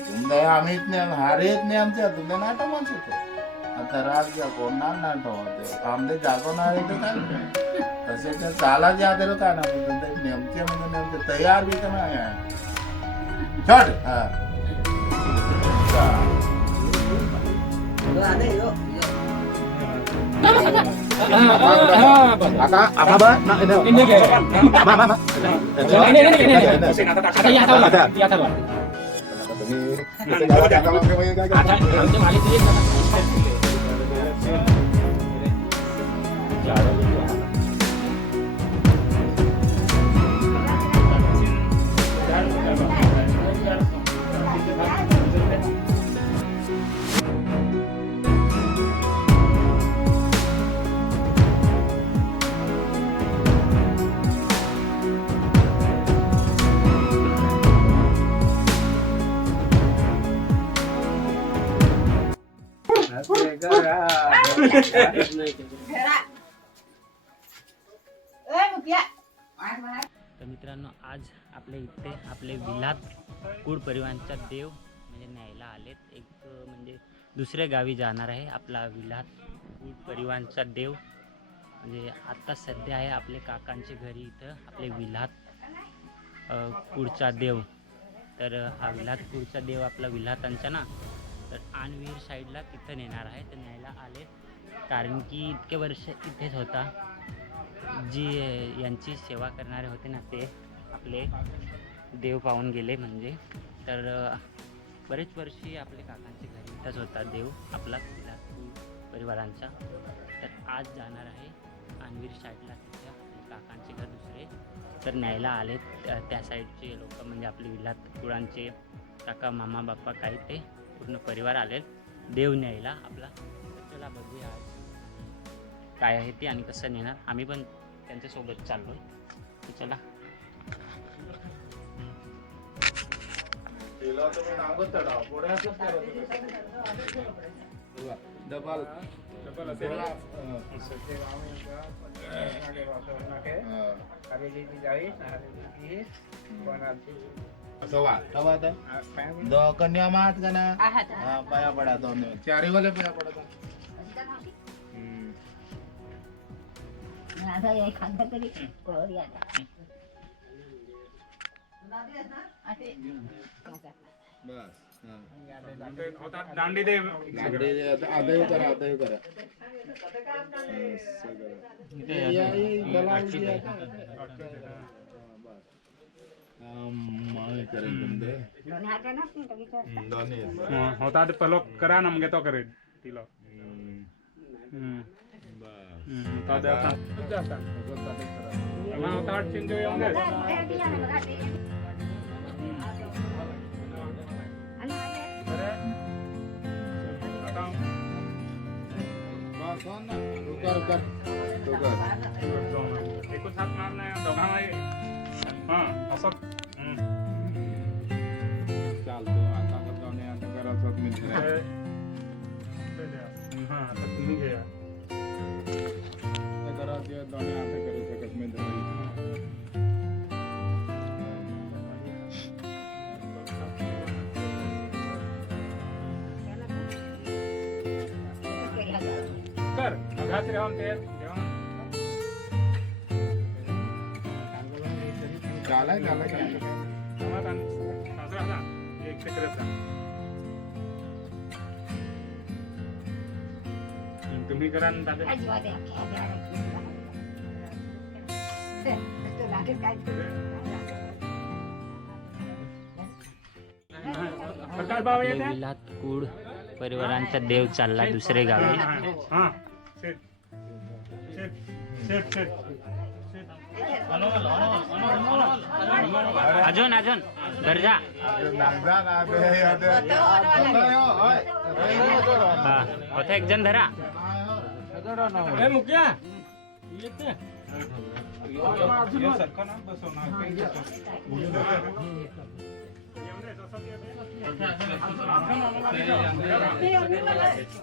तुमदा आम्ही हारेत नाही आमच्या तुमच्या नाटक म्हणतो आता रात कोण नाटक होते आमचे जागवणार आहे तर काय तसे तर चाला जे आदर काय ना नेमके म्हणजे नेमके तयार बी तर नाही आहे छट हा तर मित्रांनो आज आपल्या इथे आपले विलात कुळ परिवारांचा देव म्हणजे न्यायला आलेत एक म्हणजे दुसऱ्या गावी जाणार आहे आपला विलात कुळ परिवारांचा देव म्हणजे आता सध्या आहे आपले काकांचे घरी इथं आपले विलात कुळचा देव तर हा विलात कुळचा देव आपला विलातांचा ना तर आणवीर साईडला तिथं नेणार आहे तर न्यायला आले कारण की इतके वर्ष इथेच होता जी यांची सेवा करणारे होते ना ते आपले देव पाहून गेले म्हणजे तर बरेच वर्षी आपले काकांचे घरी इथंच होता देव आपला विलात परिवारांचा तर आज जाणार आहे आणवीर साईडला तिथे आपले काकांचे घर दुसरे तर न्यायला आले त्या साईडचे लोक म्हणजे आपले विलात कुळांचे काका मामा बाप्पा काही ते पूर्ण परिवार आले देव न्यायला आपला तर चला बघूया आज काय आहे ते आणि कसं नेणार आम्ही पण त्यांच्यासोबत चाललो आहे चला कन्या मात का ना पाया पडा दोन चारी वाले पाया पडा आता एखादा तरी कळर यायला दांडी दे आदय करा आदय करा होता पलो करा नमगे तो करे तिलो होता चेंज एकूच हात मारणार दोघांना हा असं चालतो आता जाऊन आता घरात मित्र हा आता तुम्ही घ्या घरात जाऊन आता करू शकत मित्र कर घास राहून ते चालाय चालाय एक सेकंड तुम्ही करा विलात कुळ परिवारांचा देव चालला दुसरे गावी अजून अजून गरजा हा होता एक जण धरा मुख्या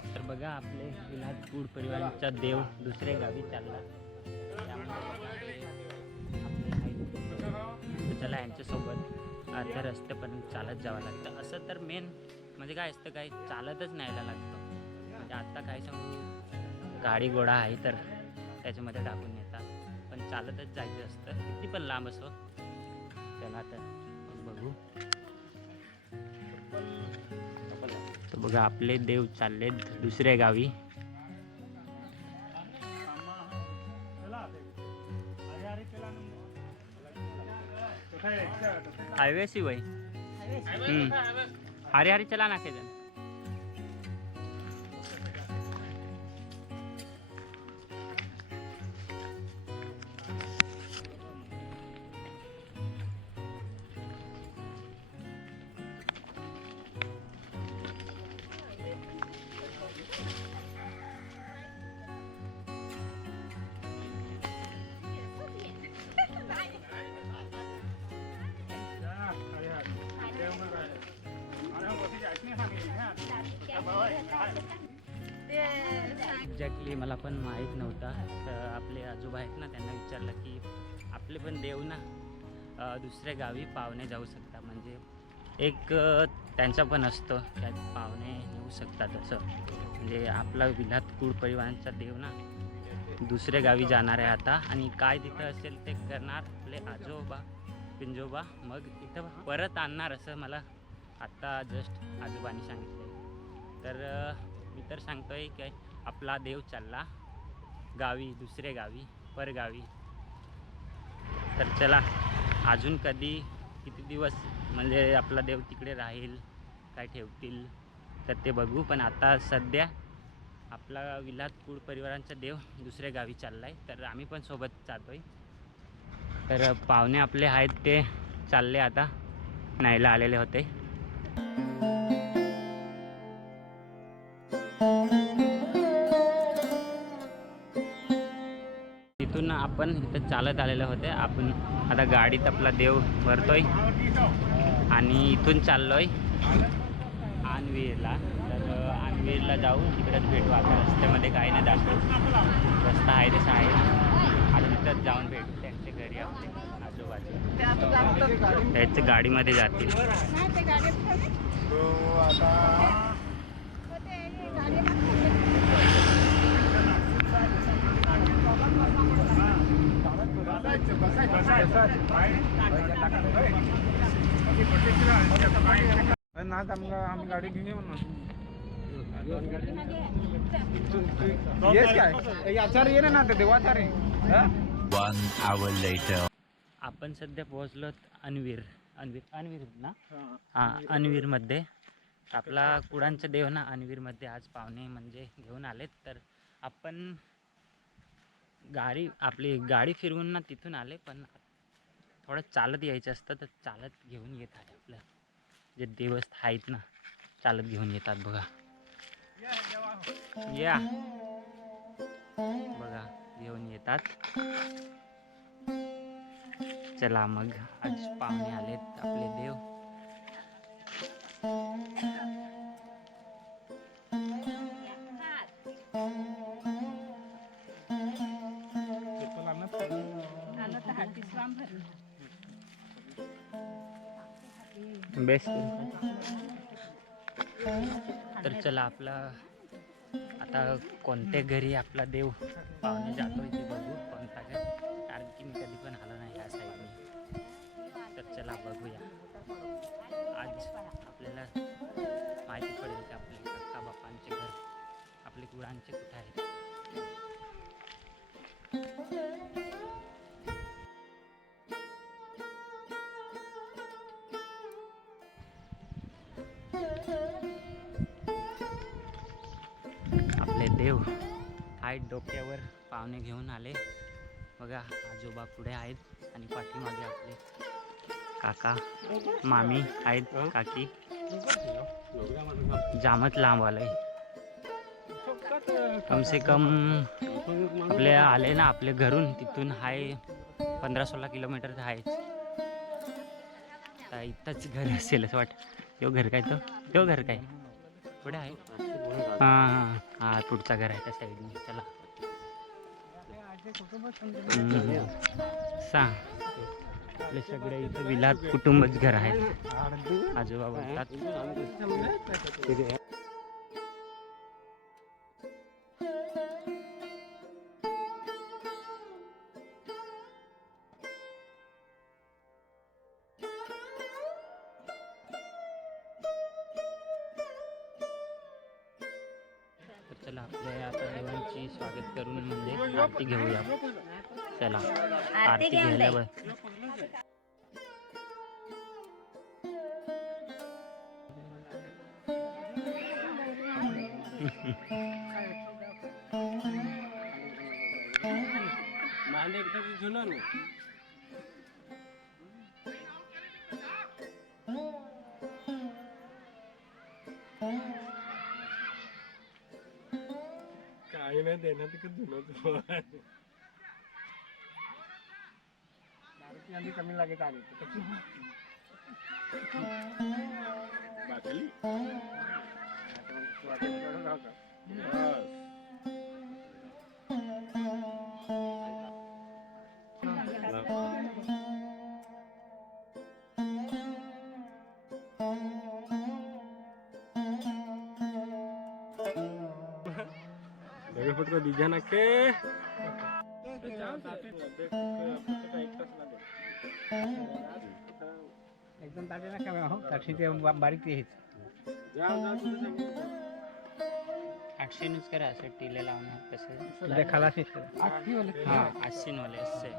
तर बघा आपले विलात कुळ परिवाराचा देव दुसरे गावी चालला चला यांच्यासोबत अर्ध्या रस्त्यापर्यंत चालत जावं लागतं. असं तर मेन म्हणजे काय असतं, काय चालतच न्यायला लागतं. म्हणजे आता काय सांगू, गाडी घोडा आहे तर त्याच्यामध्ये टाकून येतात, पण चालतच जायचं असतं किती पण लांब असो. चला तर बघू. तर बघा आपले देव चाललेत दुसऱ्या गावी. हायवे सी वही हरी हरी चला ना जन. एक्झॅक्टली मला पण माहीत नव्हता. तर आपले आजोबा आहेत ना, त्यांना विचारलं की आपले पण देव ना दुसऱ्या गावी पाहुणे जाऊ शकतात. म्हणजे एक त्यांचा पण असतो त्यात पाहुणे येऊ शकतात असं. म्हणजे आपला विल्हात कुळ परिवारांचा देव ना दुसऱ्या गावी जाणार आहे आता, आणि काय तिथं असेल ते करणार आपले आजोबा पिंजोबा, मग इथं परत आणणार असं मला आत्ता जस्ट आजोबांनी सांगितलं. तर मी तर सांगतोय की आपला देव चालला गावी, दुसऱ्या गावी, परगावी. तर चला अजून कधी किती दिवस म्हणजे आपला देव तिकडे राहील, काय ठेवतील तर ते बघू. पण आता सध्या आपला विल्हात कुळ परिवारांचा देव दुसऱ्या गावी चालला आहे, तर आम्ही पण सोबत जातोय. तर पाहुणे आपले आहेत ते चालले आता, न्यायला आलेले होते. तिथून आपण इथं चालत आलेले होते. आपण आता गाडीत आपला देव भरतोय आणि इथून चाललोय आणवीरला. तर आणवीरला जाऊन तिकडेच भेटू. आता रस्त्यामध्ये काही नाही दाखवू, रस्ता आहे तसा आहे. आता तिथंच जाऊन भेटू त्यांच्या घरी आपले आजोबाचे. त्याच्या गाडीमध्ये जातील. आम्ही गाडी घेऊन येऊ ना. आपण सध्या पोहोचलो अनवीर ना. हां, अनवीरमध्ये आपला कुळांचा देव ना अनवीरमध्ये आज पाहुणे म्हणजे घेऊन आलेत. तर आपण आपली गाडी फिरवून ना तिथून आले, पण थोडं चालत यायचं असतं तर चालत घेऊन येत आहे. आपलं जे देवस्थ आहेत ना चालत घेऊन येतात बघा. या बघा घेऊन येतात. चला मग आज पाहुणे आलेत आपले देव. बेस्ट. तर चला आपला आता कोणत्या घरी आपला देव पाहुणे जातोय ते बघू. कोणता घर, कारण की मी कधी पण आलो नाही ह्या साईडने. तर चला बघूया. आज आपल्याला माहिती पडेल की आपले काका बापांचे घर, आपले कुळांचे कुठे आहेत. आपले देव आहेत डोक्यावर, पाहुणे घेऊन आले बघा. आजोबा पुढे आहेत आणि पाठीमागे आपले काका मामी आहेत, काकी. जामच लांब आलंय. कम से कम आपले आले ना आपले घरून तिथून आहे 15-16 किलोमीटर आहे. तर इथंच घर असेल असं वाटतं. तो घर काय, तो घर काय पुढे आहे. हां हां पुढचा घर आहे त्या साईडने. चला सांग आपले सगळे इथं विलात कुटुंबच घर आहेत. आजोबा बोलतात. तर चला आपल्या आता देवांची स्वागत करून म्हणजे आरती घेऊया. चला आरती घ्यायला काही नाही देणार तिकडे जुनं आधी कमी लागेल आली बाटली फटका दीजा ना के एकदम ताटे ना काय हो ताटशी ते बारीक ते हेच आठशेनच करा असं टिले लावणार कसं खलासी हा 80 वाले असते.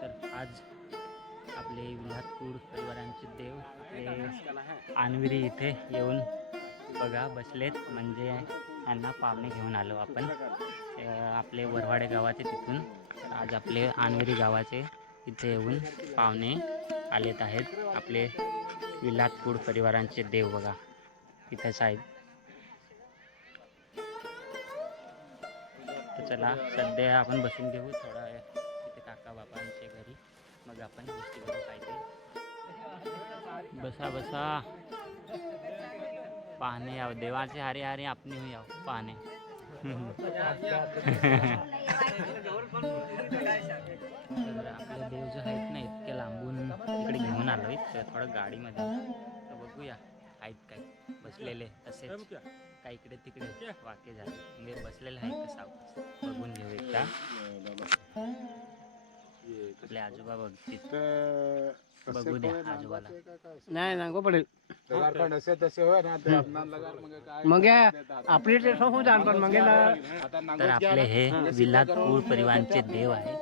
तर आज आपले विलातपूर परिवारांचे देव आपले आणविरी इथे येऊन बघा बसलेत. म्हणजे यांना पाहुणे घेऊन आलो आपण आपले वरवाडे गावाचे तिथून. तर आज आपले आणविरी गावाचे इथे येऊन पाहुणे आलेत आहेत. आपले विलातपूर परिवारांचे देव बघा इथेच आहेत. तर चला सध्या आपण बसून घेऊ थोडा तिथे काका बापांच्या घरी, मग आपण गोष्टी करू काय ते. बसा बसा पाहणे याव देवाचे हरे हरे आपणी हो याव पाहणे. आपले देव जे आहेत ना इतके लांबून इकडे घेऊन आलो तर थोडं गाडीमध्ये तर बघूया आहेत काय बसलेले तसेच काही इकडे तिकडे वाके झाले म्हणजे बसलेले आहेत कसं बघून घेऊ एकदा. आपले आजोबा बघतील बघू द्या आजोबाला. नाही सांगू पडेल मग आपली ते होऊन जाण पण मग तर आपले हे विलातपूर परिवारांचे देव आहे.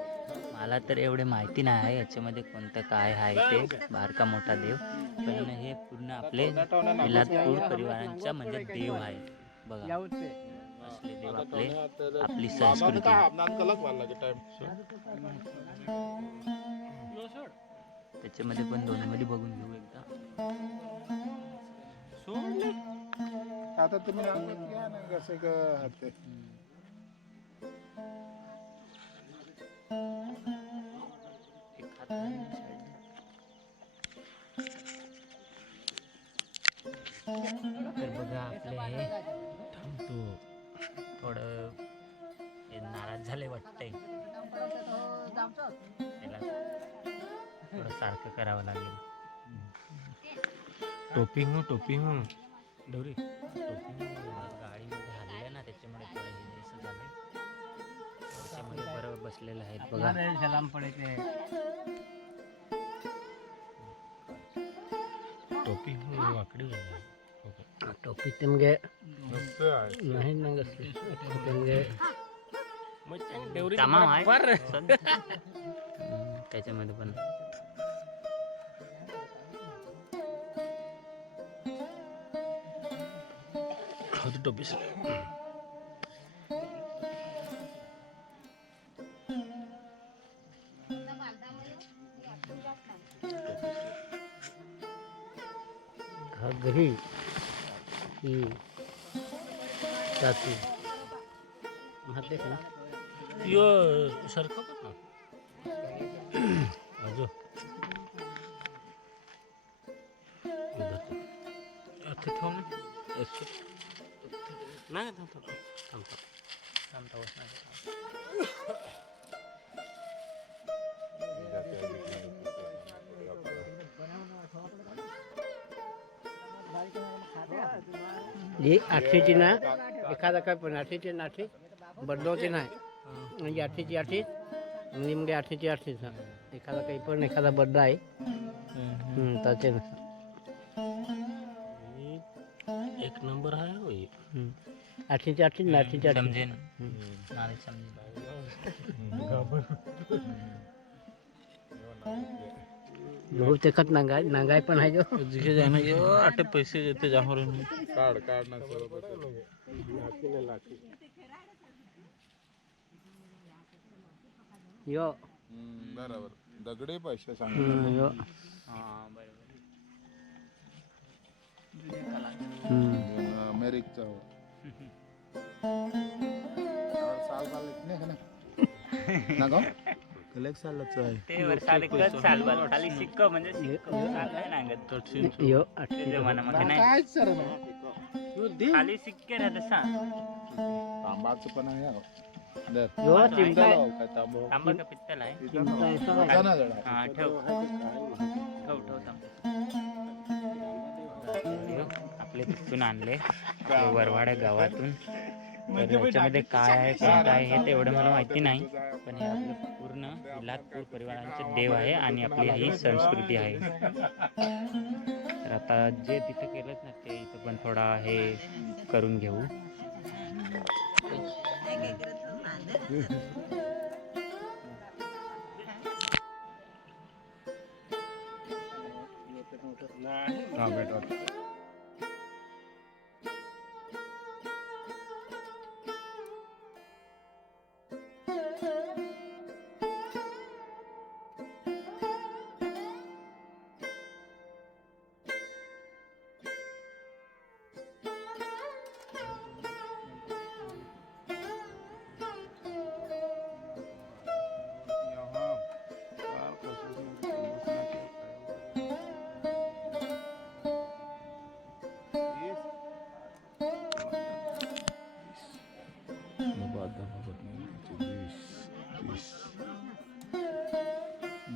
मला तर एवढे माहिती नाही आहे याच्यामध्ये कोणतं काय आहे ते बारका मोठा देव, पण हे पूर्ण आपले विलातपूर परिवारांचा म्हणजे देव आहे बघा. असले देव आपले आपली संस्कृती. त्याच्यामध्ये पण दोन्हीमध्ये बघून घेऊ एकदा. आता तुम्ही घ्या ना कसं का तर बघा आपले हे थांबतो थोडं हे नाराज झाले वाटतंय. त्याला थोडं सारखं करावं लागेल. टोपी डोरी गाडीमध्ये हल्लं ना त्याच्यामुळे थोडं हे असं झालं. त्याच्यामध्ये बरोबर बसलेलं आहे बघा. सलाम पडायचे टोपी वाकडी टोपी ते मग नाही ना कसली तमाम आहे त्याच्यामध्ये पण. घरी ही चाचू माहिती आहे ना यो सारखं पण अजून ठेव ना नाही थांबता ही आठशेची ना एखादा काय पण आठशेची ना आठशे बदलवते नाही म्हणजे आठशेची आठशेच म्हणजे मग आठशेची आठशेच एखादा काही पण एखादा बदला आहे त्याचे ना एक नंबर आहे होय. आठशेची आठशेच ना आठशेची आठशे समजेन नारे समजेन जो तेखत नांगाय नांगाय पण आहे जो जिथे जाणं यो आटे पैसे देते जाहोर काढ ना यो बरोबर दगडे पैसे सांग यो हां बरोबर. अमेरिकचा साल साल इतने का ना गो कलेक्ट सालच आहे ते वर्षाले कच साल बाद खाली शिक्क म्हणजे शिक्क साल नाही नांगत यो ते जमान्यामध्ये नाही काय सर ना खाली सिक्के राहते सांग. तांबाचं पण आहे दर यो चिमटा लाव काय तांबा तांबा का पित्तल आहे. चिमटा ऐसा आहे. जाना जरा हा ठेव तांबा. आपले तिथून आणले वरवाड्या गावातून. तर याच्यामध्ये काय आहे कोणतं आहे हे तेवढं मला माहिती नाही, पण हे आपलं पूर्ण विलासपूर परिवारांचे देव आहे आणि आपली ही संस्कृती आहे. तर आता जे तिथं केलंच ना ते इथं पण थोडा हे करून घेऊ. हा बेटा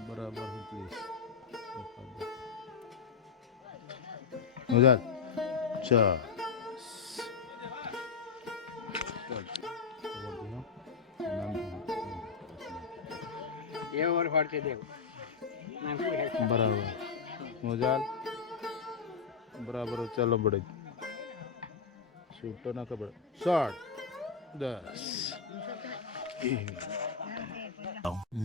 बराबर उधर चल देव फाडते देव बराबर मुजाल बराबर चलो बड़े शूट नका बड़ 10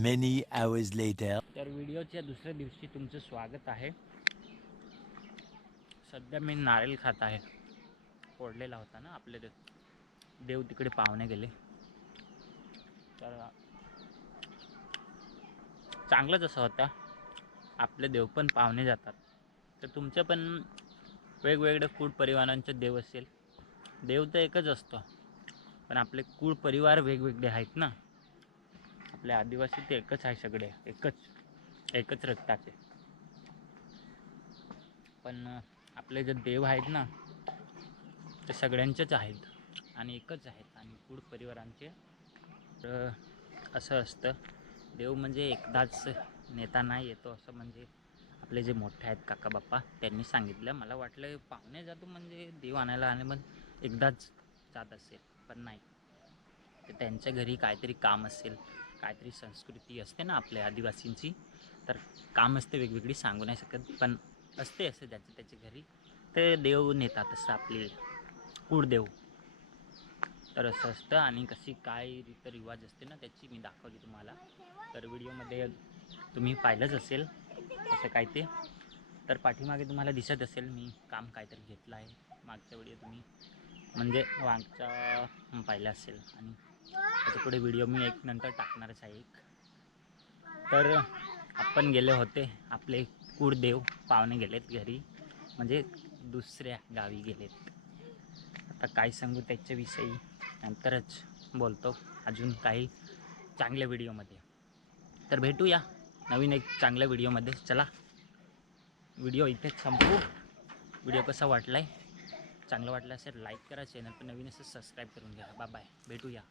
Many hours later. तर व्हिडिओच्या दुसऱ्या दिवशी तुमचं स्वागत आहे. सध्या मी नारळ खात आहे. फोडलेला होता ना आपले देव तिकडे पाहुणे गेले, तर चांगलंच असं होता. आपले देव पण पाहुणे जातात, तर तुमच्या पण वेगवेगळे कुळ परिवारांचे देव असेल. देव तर एकच असतो, पण आपले कुळ परिवार वेगवेगळे आहेत ना. आपले आदिवासी ते एकच आहे, सगळे एकच रक्ताचे. पण आपले जे देव आहेत ना ते सगळ्यांचेच आहेत आणि एकच आहेत. आणि कुळ परिवारांचे तर असं असतं, देव म्हणजे एकदाच नेता नाही येतो असं. म्हणजे आपले जे मोठे आहेत काका बाप्पा त्यांनी सांगितलं. मला वाटलं पाहुणे जातो म्हणजे देव आणायला आणि मग एकदाच जात असेल, पण नाही. तर त्यांच्या घरी काहीतरी काम असेल, काहीतरी संस्कृती असते ना आपल्या आदिवासींची, तर काम असते वेगवेगळी, सांगू नाही शकत, पण असते असं त्याच्या घरी. ते देव नेतात असं आपले कुळदेव. तर असं असतं आणि कशी काय रीतरिवाज असते ना त्याची मी दाखवली तुम्हाला. तर व्हिडिओमध्ये तुम्ही पाहिलंच असेल कसं काय ते. तर पाठीमागे तुम्हाला दिसत असेल मी काम काहीतरी घेतलं आहे. मागच्या व्हिडिओ तुम्ही म्हणजे मागचा पाहिला असेल आणि त्याच्या पुढे व्हिडिओ मी एक नंतर टाकणारच आहे एक. तर आपण गेले होते, आपले कुळदेव पाहुणे गेलेत घरी, म्हणजे दुसऱ्या गावी गेलेत. आता काय सांगू त्याच्याविषयी नंतरच बोलतो, अजून काही चांगल्या व्हिडिओमध्ये. तर भेटूया नवीन एक चांगल्या व्हिडिओमध्ये. चला व्हिडिओ इथेच संपवू. व्हिडिओ कसा वाटला आहे, चांगलं वाटलं असेल लाईक करा, चॅनल पण नवीन असेल सबस्क्राईब करून घ्या. बाय बाय, भेटूया.